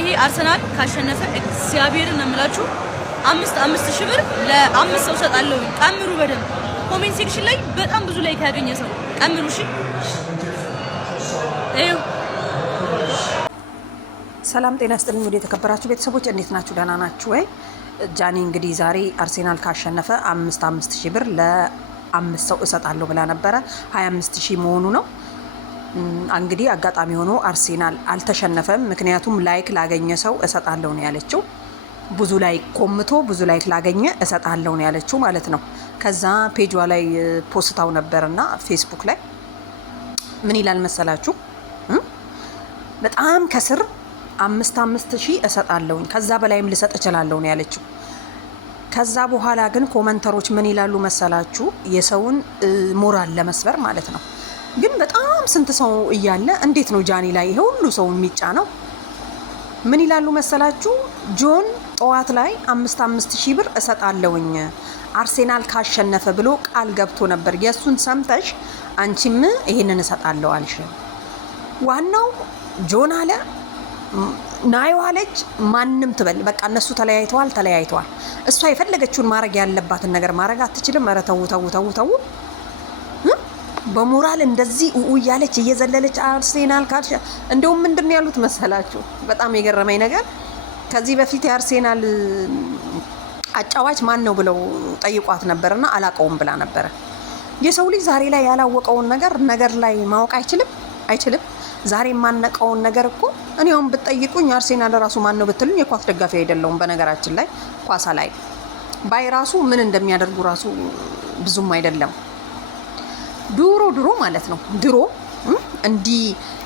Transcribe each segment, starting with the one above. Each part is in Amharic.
ይሄ አርሰናል ካሸነፈ እግዚአብሔርን ነው የምላችሁ 5,000 ብር ለ5 ሰው ሰጣለሁ። ቀምሩ በደንብ ኮሜንት ሴክሽን ላይ በጣም ብዙ ላይክ ያገኘ ሰው ቀምሩ። እሺ ሰላም ጤና ይስጥልኝ። ወደ ተከበራችሁ ቤተሰቦች እንዴት ናችሁ? ደህና ናችሁ ወይ? ጃኒ እንግዲህ ዛሬ አርሰናል ካሸነፈ 5,000 ብር ለ5 ሰው እሰጣለሁ ብላ ነበረ። 25,000 መሆኑ ነው። እንግዲህ አጋጣሚ ሆኖ አርሰናል አልተሸነፈም። ምክንያቱም ላይክ ላገኘ ሰው እሰጣለሁ ነው ያለችው። ብዙ ላይክ ኮምቶ ብዙ ላይክ ላገኘ እሰጣለሁ ነው ያለችው ማለት ነው። ከዛ ፔጇ ላይ ፖስታው ነበርና ፌስቡክ ላይ ምን ይላል መሰላችሁ? በጣም ከስር 5,000 እሰጣለሁ ከዛ በላይም ልሰጥ እችላለሁ ነው ያለችው። ከዛ በኋላ ግን ኮመንተሮች ምን ይላሉ መሰላችሁ? የሰውን ሞራል ለመስበር ማለት ነው። ግን በጣም ስንት ሰው እያለ እንዴት ነው ጃኒ ላይ ይሄ ሁሉ ሰው የሚጫነው? ምን ይላሉ መሰላችሁ? ጆን ጠዋት ላይ 5,000 ብር እሰጣለሁኝ አርሰናል ካሸነፈ ብሎ ቃል ገብቶ ነበር። የሱን ሰምተሽ አንቺም ይሄንን እሰጣለሁ አልሽ። ዋናው ጆን አለ ናዩ አለች። ማንም ትበል በቃ እነሱ ተለያይተዋል። እሷ የፈለገችውን ማድረግ ያለባትን ነገር ማድረግ አትችልም። ኧረ ተው። በሞራል እንደዚህ እያለች እየዘለለች አርሰናል ካልሽ እንደውም ምንድነው ያሉት መሰላችሁ? በጣም የገረመኝ ነገር ከዚህ በፊት የአርሰናል አጫዋች ማን ነው ብለው ጠይቋት ነበርና አላቀውም ብላ ነበር። የሰው ልጅ ዛሬ ላይ ያላወቀውን ነገር ላይ ማወቅ አይችልም። ዛሬ የማነቀውን ነገር እኮ እኔውም ብትጠይቁኝ አርሰናል ራሱ ማን ነው ብትሉኝ የኳስ ደጋፊ አይደለሁም። በነገራችን ላይ ኳሳ ላይ ባይ ራሱ ምን እንደሚያደርጉ ራሱ ብዙም አይደለም። ድሮ ማለት ነው። ድሮ እንዲህ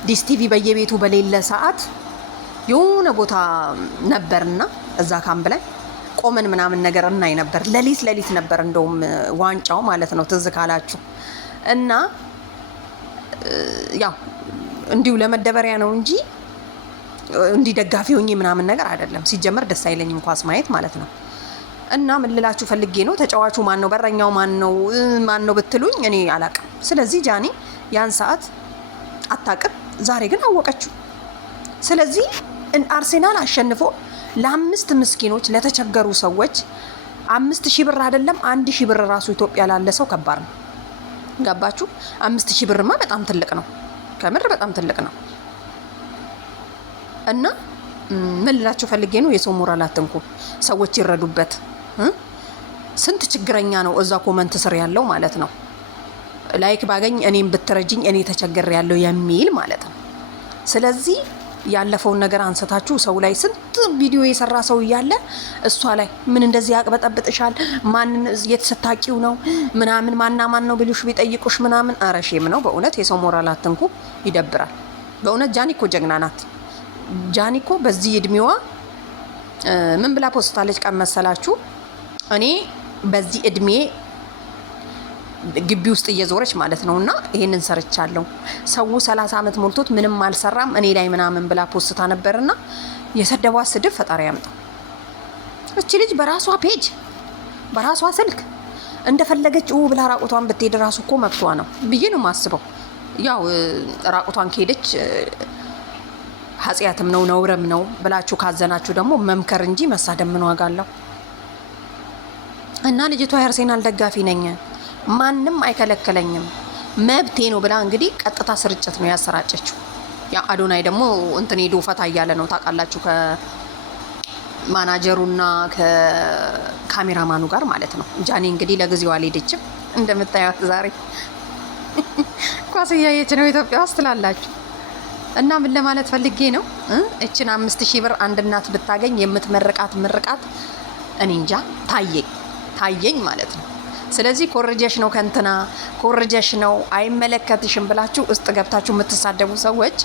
ዲስቲቪ በየቤቱ በሌለ ሰዓት የሆነ ቦታ ነበርና እዛ ካምፕ ላይ ቆመን ምናምን ነገር እናይ ነበር። ሌሊት ነበር እንደውም ዋንጫው ማለት ነው ትዝ ካላችሁ። እና ያው እንዲሁ ለመደበሪያ ነው እንጂ እንዲህ ደጋፊ ሆኜ ምናምን ነገር አይደለም። ሲጀመር ደስ አይለኝም ኳስ ማየት ማለት ነው። እና ምን ልላችሁ ፈልጌ ነው፣ ተጫዋቹ ማን ነው በረኛው ማን ነው ብትሉኝ እኔ አላቅም። ስለዚህ ጃኒ ያን ሰዓት አታቅም፣ ዛሬ ግን አወቀችው። ስለዚህ አርሰናል አሸንፎ ለአምስት ምስኪኖች ለተቸገሩ ሰዎች 5,000 ብር አይደለም 1,000 ብር ራሱ ኢትዮጵያ ላለ ሰው ከባድ ነው። ገባችሁ? 5,000 ብርማ በጣም ትልቅ ነው፣ ከምር በጣም ትልቅ ነው። እና ምን ልላችሁ ፈልጌ ነው፣ የሰው ሞራል አትንኩ፣ ሰዎች ይረዱበት። ስንት ችግረኛ ነው እዛ ኮመንት ስር ያለው ማለት ነው። ላይክ ባገኝ እኔም ብትረጅኝ እኔ ተቸገር ያለው የሚል ማለት ነው። ስለዚህ ያለፈውን ነገር አንስታችሁ ሰው ላይ ስንት ቪዲዮ የሰራ ሰው እያለ እሷ ላይ ምን እንደዚህ ያቅበጠብጥሻል፣ ማን የተሰታቂው ነው ምናምን ማን ነው ብሉሽ ቢጠይቁሽ ምናምን አረሽም ነው። በእውነት የሰው ሞራል አትንኩ፣ ይደብራል። በእውነት ጃኒ እኮ ጀግና ናት። ጃኒ እኮ በዚህ እድሜዋ ምን ብላ ፖስታለች ቀን መሰላችሁ? እኔ በዚህ እድሜ ግቢ ውስጥ እየዞረች ማለት ነውና ይሄንን ሰርቻለሁ፣ ሰው 30 አመት ሞልቶት ምንም አልሰራም እኔ ላይ ምናምን ብላ ፖስታ ነበርና የሰደቧት ስድብ ፈጣሪ ያምጣው። እቺ ልጅ በራሷ ፔጅ በራሷ ስልክ እንደፈለገች ብላ ራቁቷን ብትሄድ ራሱ እኮ መብቷ ነው ብዬ ነው የማስበው። ያው ራቁቷን ከሄደች ኃጢአትም ነው ነውርም ነው ብላችሁ ካዘናችሁ ደግሞ መምከር እንጂ መሳደብ ምን ዋጋ አለው? እና ልጅቷ የአርሰናል ደጋፊ ነኝ ማንም አይከለከለኝም መብቴ ነው ብላ እንግዲህ ቀጥታ ስርጭት ነው ያሰራጨችው። ያ አዶናይ ደግሞ እንትን ሄዶ ፈታ እያለ ነው ታውቃላችሁ፣ ከማናጀሩና ከካሜራማኑ ጋር ማለት ነው። ጃኒ እንግዲህ ለጊዜው አልሄደችም እንደምታዩት ዛሬ ኳስ እያየች ነው ኢትዮጵያ ውስጥ ትላላችሁ። እና ምን ለማለት ፈልጌ ነው፣ እችን 5,000 ብር አንድ እናት ብታገኝ የምትመርቃት ምርቃት እኔ እንጃ ታየኝ ማለት ነው። ስለዚህ ኮርጀሽ ነው ከንትና ኮርጀሽ ነው አይመለከትሽም ብላችሁ ውስጥ ገብታችሁ የምትሳደቡ ሰዎች